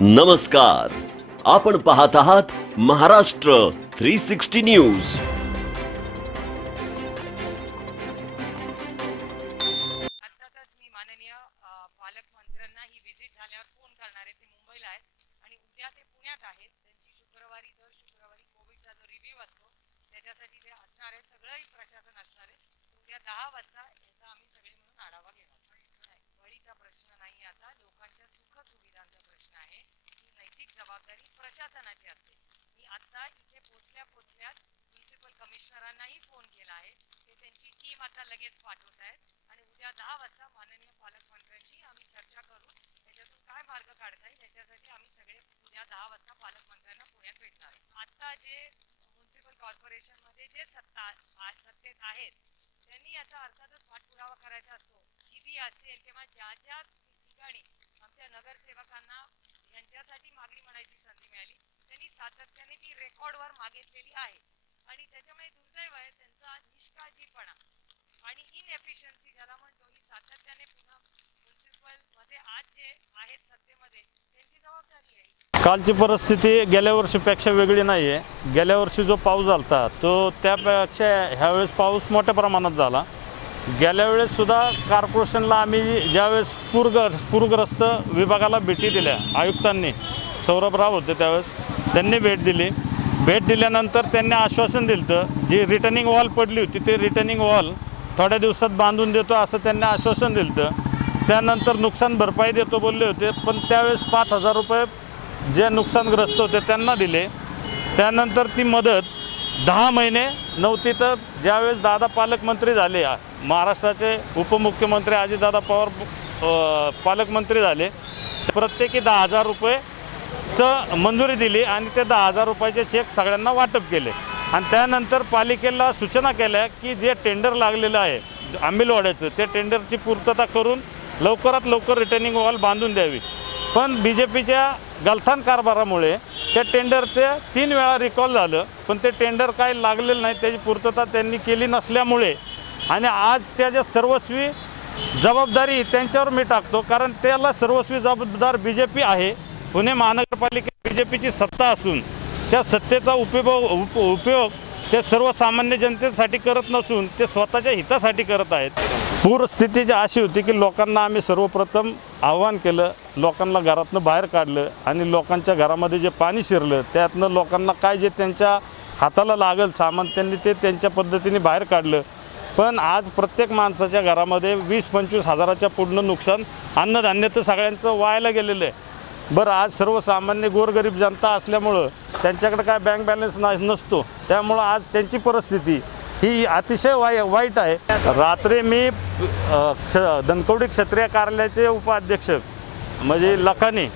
नमस्कार, आपण पाहत आहात महाराष्ट्र 360 न्यूज। अर्थातच मी माननीय पालकमंत्र्यांना ही विजिट झाल्यावर फोन करणार आहे। ते मुंबईला आहेत आणि उद्या ते पुण्यात आहेत। त्यांची शुक्रवारी दर शुक्रवारी कोविडचा जो रिव्ह्यू असतो त्याच्यासाठी ते असणार आहेत। सगळंही प्रशासन असणार आहे। उद्या 10 वाजता याचा आम्ही सगळे मिळून आढावा घेणार। वळीचा प्रश्न नाही, आता लोकांच्या सुख सुविधांचा प्रश्न आहे। ही नैतिक जबाबदारी प्रशासनाची असते। मी आता इथे पोचल्यात म्युनिसिपल कमिशनरांनाही फोन केला आहे। ते त्यांची टीम आता लगेच पाठवत आहेत आणि उद्या 10 वाजता माननीय पालकमंत्र्यांशी आम्ही चर्चा करू। त्याच्यातून काय मार्ग काढता येईल याच्यासाठी आम्ही सगळे उद्या 10 वाजता पालकमंत्र्यांना पुण्यात भेटणार आहे। आता जे म्युनिसिपल कॉर्पोरेशन मध्ये जे सत्तेत आहेत त्यांनी याचा अर्थातच पाठपुरावा करायचा असतो। जीबी असेल किंवा ज्या ज्या ठिकाणी आमच्या नगरसेवकांना यांच्यासाठी मागणी म्हणायची संधी मिळाली त्यांनी सातत्याने ती रेकॉर्डवर मागितलेली आहे आणि त्याच्यामुळे दुर्दैव आहे त्यांचा निष्काळजीपणा आणि इनएफिशियन्सी ज्याला म्हणतो ही सातत्याने पुन्हा म्युनिसिपल मध्ये आज जे आहेत सत्तेमध्ये त्यांची जबाबदारी आहे। कालची परिस्थिती गेल्या वर्षीपेक्षा वेगळी नाही आहे। गेल्या वर्षी जो पाऊस झाला तो त्यापेक्षा ह्यावेळेस पाऊस मोठ्या प्रमाणात झाला। गेल्या वेळेस सुद्धा कॉर्पोरेशनला आम्ही ज्यावेळेस पूरग्रस्त विभागाला भेटी दिल्या आयुक्तांनी, सौरभराव होते त्यावेळेस, त्यांनी भेट दिली। भेट दिल्यानंतर त्यांनी आश्वासन दिलं जी रिटर्निंग वॉल पडली होती ते रिटर्निंग वॉल थोड्या दिवसात बांधून देतो असं त्यांनी आश्वासन दिलं। त्यानंतर नुकसान भरपाई देतो बोलले होते, पण त्यावेळेस 5,000 रुपये जे नुकसानग्रस्त होते त्यांना दिले। त्यानंतर ती मदत 10 महिने नव्हती, तर ज्यावेळेस दादा पालकमंत्री झाले, महाराष्ट्राचे उपमुख्यमंत्री अजितदादा पवार पालकमंत्री झाले, प्रत्येकी 10,000 रुपयेचं मंजुरी दिली आणि ते 10,000 रुपयाचे चेक सगळ्यांना वाटप केले। आणि त्यानंतर पालिकेला सूचना केल्या की जे टेंडर लागलेलं आहे आंबिलवाड्याचं ते टेंडरची पूर्तता करून लवकरात लवकर रिटर्निंग वॉल बांधून द्यावी। पण BJPच्या गलथान कारभारामुळे त्या टेंडरचे 3 वेळा रिकॉल झालं, पण ते टेंडर काही लागलेलं नाही, त्याची पूर्तता त्यांनी केली नसल्यामुळे आणि आज त्याच्या सर्वस्वी जबाबदारी त्यांच्यावर मी टाकतो, कारण त्याला सर्वस्वी जबाबदार BJP आहे। पुणे महानगरपालिकेत BJPची सत्ता असून त्या सत्तेचा उपयोग ते सर्वसामान्य जनतेसाठी करत नसून ते स्वतःच्या हितासाठी करत आहेत। पूरस्थिती जी अशी होती की लोकांना आम्ही सर्वप्रथम आव्हान केलं, लोकांना घरातनं बाहेर काढलं आणि लोकांच्या घरामध्ये जे पाणी शिरलं त्यातनं लोकांना काय जे त्यांच्या हाताला लागल सामान त्यांनी ते त्यांच्या पद्धतीने बाहेर काढलं। पण आज प्रत्येक माणसाच्या घरामध्ये 20-25 हजाराच्या पुढनं नुकसान, अन्नधान्य तर सगळ्यांचं वायाला गेलेलं आहे। बरं, आज सर्वसामान्य गोरगरीब जनता असल्यामुळं त्यांच्याकडे काय बँक बॅलन्स नसतो, त्यामुळं आज त्यांची परिस्थिती ही अतिशय वाईट आहे। रात्री मी धनकवडी क्षत्रिय कार्यालयाचे उपाध्यक्ष म्हणजे लखानी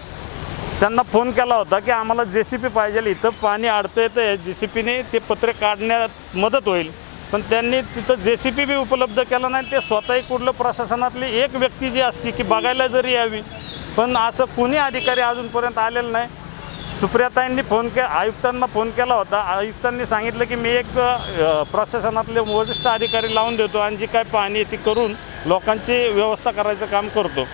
त्यांना फोन केला होता की आम्हाला JCP पाहिजे, इथं पाणी अडतं येतं, JCPने ते पत्रे काढण्यात मदत होईल, पण त्यांनी तिथं JCP बी उपलब्ध केला नाही। ते स्वतःही कुठलं प्रशासनातली एक व्यक्ती जी असती की बघायला जरी यावी, पण असं कोणी अधिकारी अजूनपर्यंत आलेलं नाही। सुप्रियाताईंनी आयुक्तांना फोन केला होता, आयुक्तांनी सांगितलं की मी एक प्रशासनातले वरिष्ठ अधिकारी लावून देतो आणि जी काय पाणी ती करून लोकांची व्यवस्था करायचं काम करतो।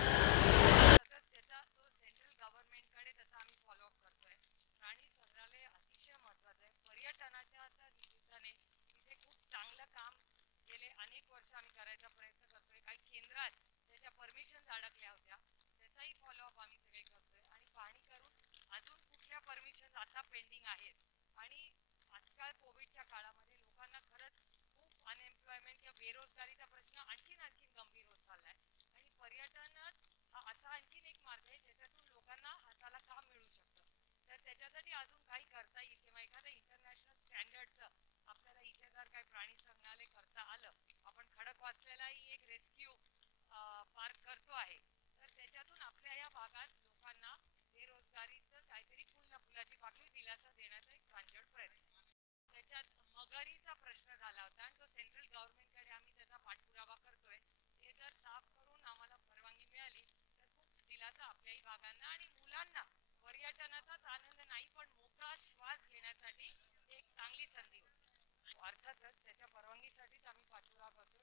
परमिशन अडकल्या होत्या त्याचाही फॉलोअप आम्ही सगळे करतोय आणि पाहणी करून अजून कुठल्या परमिशन आता पेंडिंग आहेत। आणि आजकाल कोविडच्या काळामध्ये लोकांना खरंच खूप अनएम्प्लॉयमेंट किंवा बेरोजगारीचा प्रश्न आणखीन गंभीर होत चाललाय आणि पर्यटनच हा असा आणखीन एक मार्ग आहे ज्याच्यातून लोकांना हाताला काम मिळू शकतं। तर त्याच्यासाठी अजून काही करता येईल किंवा एखाद्या इंटरनॅशनल स्टँडर्डचं आपल्याला इथे जर काही प्राणी संग्रहालय करता आलं, आपण खडकवासल्यालाही एक रेस्क्यू पार्क करतो आहे, तर त्याच्यातून आपल्या या भागात लोकांना बेरोजगारीचं काहीतरी फुलाची पाकळी दिलासा देण्याचा एक प्रांजळ प्रयत्न। त्याच्यात मगरीचा प्रश्न झाला होता आणि तो सेंट्रल गव्हर्नमेंटकडे आम्ही त्याचा पाठपुरावा करतोय। ते जर साफ करून आम्हाला परवानगी मिळाली तर खूप दिलासा आपल्याही भागांना आणि मुलांना पर्यटनाचाच आनंद नाही पण मोकळा श्वास घेण्यासाठी एक चांगली संधी होती। अर्थातच त्याच्या परवानगीसाठीच आम्ही पाठपुरावा करतो।